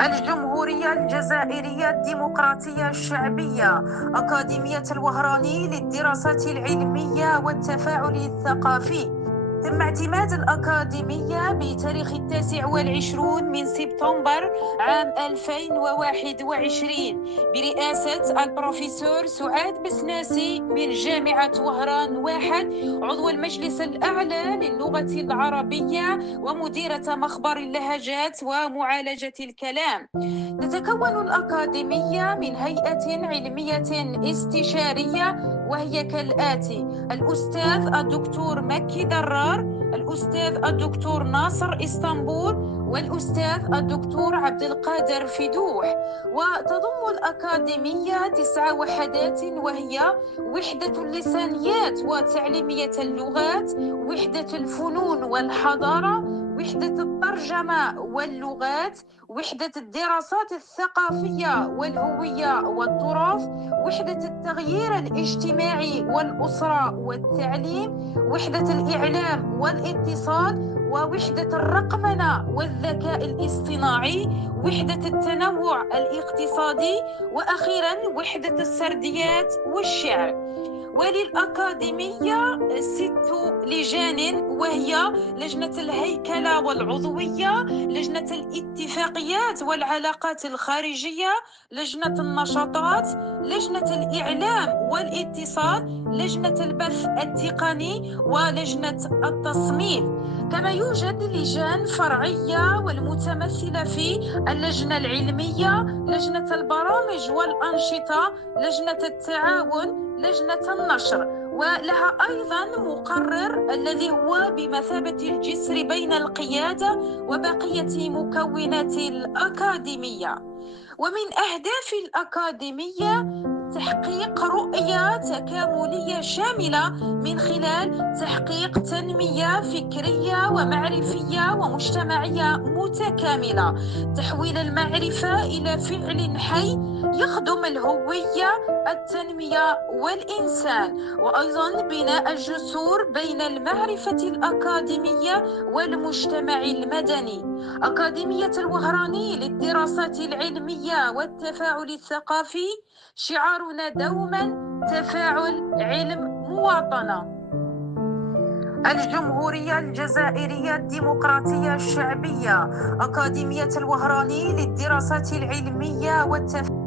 الجمهورية الجزائرية الديمقراطية الشعبية، أكاديمية الوهراني للدراسات العلمية والتفاعل الثقافي. تم اعتماد الأكاديمية بتاريخ 29 من سبتمبر عام 2021 برئاسة البروفيسور سعاد بسناسي من جامعة وهران واحد، عضو المجلس الأعلى للغة العربية ومديرة مخبر اللهجات ومعالجة الكلام. تتكون الأكاديمية من هيئة علمية استشارية وهي كالآتي: الأستاذ الدكتور مكي درار، الأستاذ الدكتور ناصر إسطنبول، والأستاذ الدكتور عبد القادر فدوح. وتضم الأكاديمية 9 وحدات وهي: وحدة اللسانيات وتعليمية اللغات، وحدة الفنون والحضارة، وحدة الترجمة واللغات، وحدة الدراسات الثقافية والهوية والتراث، وحدة التغيير الاجتماعي والأسرة والتعليم، وحدة الإعلام والاتصال، ووحدة الرقمنة والذكاء الاصطناعي، وحدة التنوع الاقتصادي، وأخيرا وحدة السرديات والشعر. وللأكاديمية 6 لجان وهي: لجنة الهيكلة والعضوية، لجنة الاتفاقيات والعلاقات الخارجية، لجنة النشاطات، لجنة الإعلام والاتصال، لجنة البث التقني، ولجنة التصميم. كما يوجد لجان فرعية والمتمثلة في اللجنة العلمية، لجنة البرامج والأنشطة، لجنة التعاون، لجنة النشر، ولها أيضا مقرر الذي هو بمثابة الجسر بين القيادة وبقية مكونات الأكاديمية. ومن أهداف الأكاديمية تحقيق رؤية تكاملية شاملة من خلال تحقيق تنمية فكرية ومعرفية ومجتمعية متكاملة، تحويل المعرفة إلى فعل حي يخدم الهوية، التنمية والإنسان، وأيضا بناء الجسور بين المعرفة الأكاديمية والمجتمع المدني. أكاديمية الوهراني للدراسات العلمية والتفاعل الثقافي، شعارنا دوما: تفاعل، علم، مواطنة. الجمهورية الجزائرية الديمقراطية الشعبية، أكاديمية الوهراني للدراسات العلمية والتفاعل